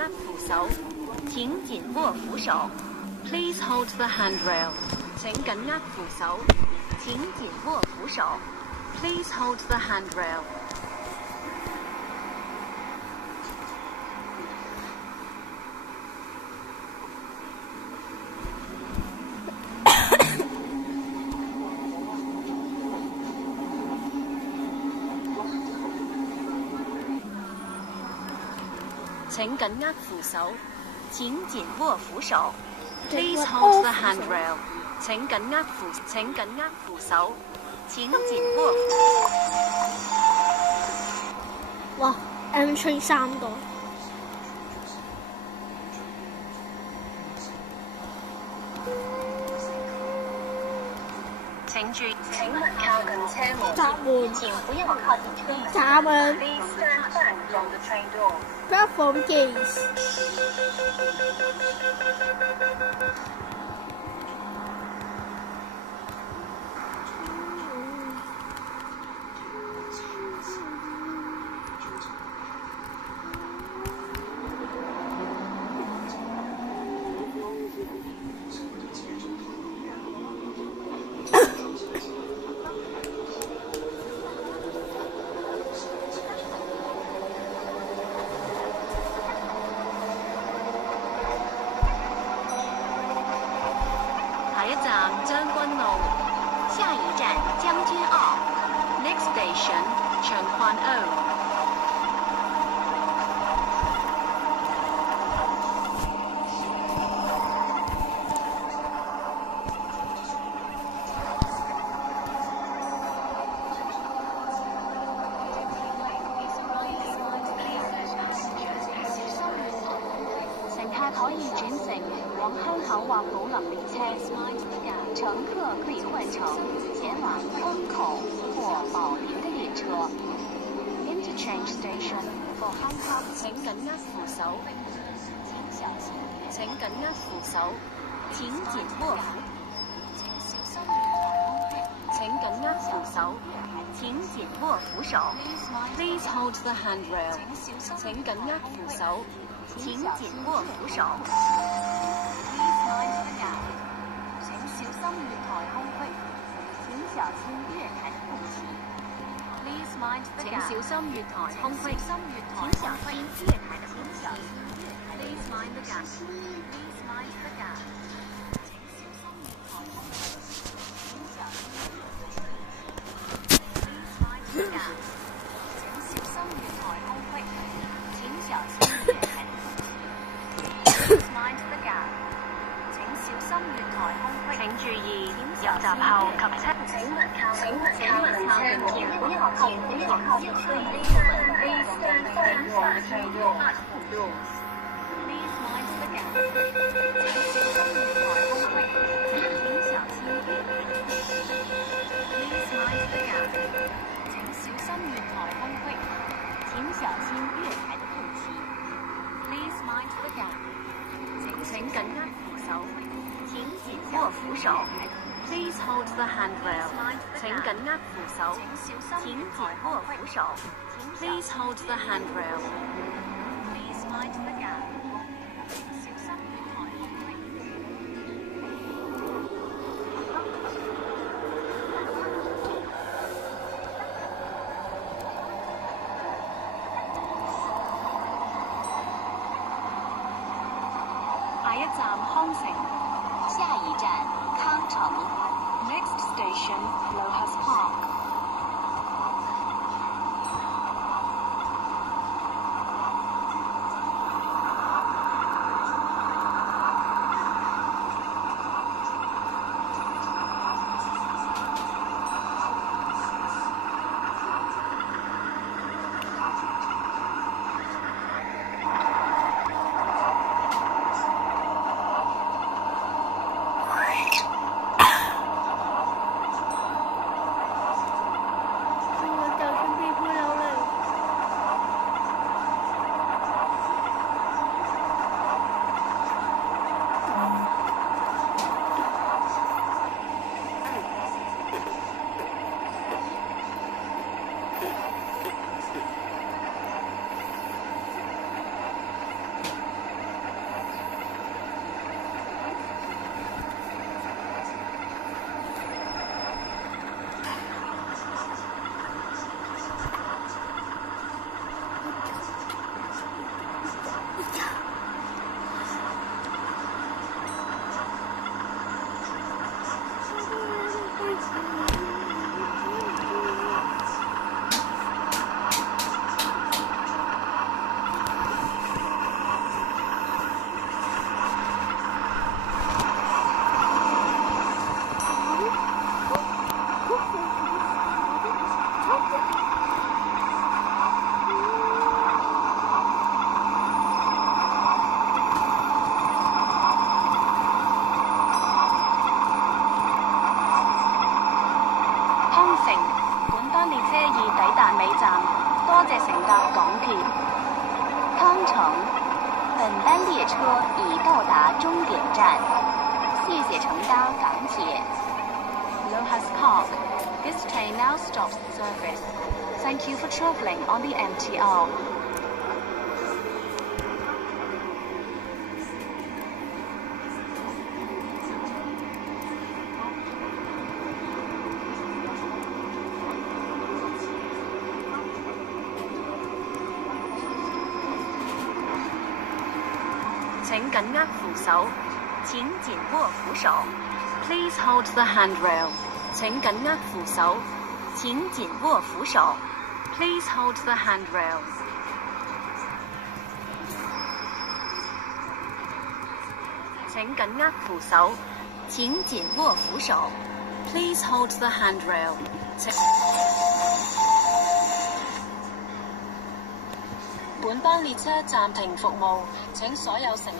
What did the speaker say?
握扶手，請緊握扶手。Please hold the handrail。請緊握扶手，請緊握扶手。Please hold the handrail。請緊握扶手，請緊握扶手。Please hold the handrail。請緊握扶手，請緊握扶手。哇 ！M3 3個。請勿靠近車門。閘門。請不要靠近車門。閘門。Please stand back from the train door。Platform gates。下一站將軍澳，下一站將軍澳。Next station 長環澳。乘客可以轉乘往香口或寶林列車，乘客可以換乘前往坑口或寶林的列車。Interchange station for Hong Kong。請緊握扶手，請緊握扶手，請緊握扶。請緊握扶手，請緊握扶手。Please hold the handrail。請緊握扶手。請緊握扶手。請小心月台空隙，請小心月台空隙。Please mind the gap。請小心月台空隙，請小心月台的空隙。Please mind the gap。Please mind the gap。請小心月台空隙，請小心月台。Please mind the gap。請小心月台空隙，請小心月台。Please mind the gap。請小心月台空隙。請注意入閘後及車。請勿靠近車門。不要靠近車門。Please stand back from the train door。Please mind the gap。請小心月台空隙。請小心月台。Please mind the gap。請小心月台空隙。請小心月台的空隙。Please mind the gap。請緊握扶手，請緊握扶手。Please hold the handrail。請緊握扶手，請緊握扶手。Please hold the handrail。Please mind the gap。小心月台空隙。下一站康城，下一站康城。Next station Lohas Park。環尾站，多謝乘搭港鐵。康城，本班列車已到達終點站，謝謝乘搭港鐵。Lohas Park, this train now stops service. Thank you for travelling on the MTR. 請緊握扶手，請緊握扶手。Please hold the handrail. 請緊握扶手，請緊握扶手。Please hold the handrail. 請緊握扶手，請緊握扶手。Please hold the handrail. 本班列車暫停服務，請所有乘客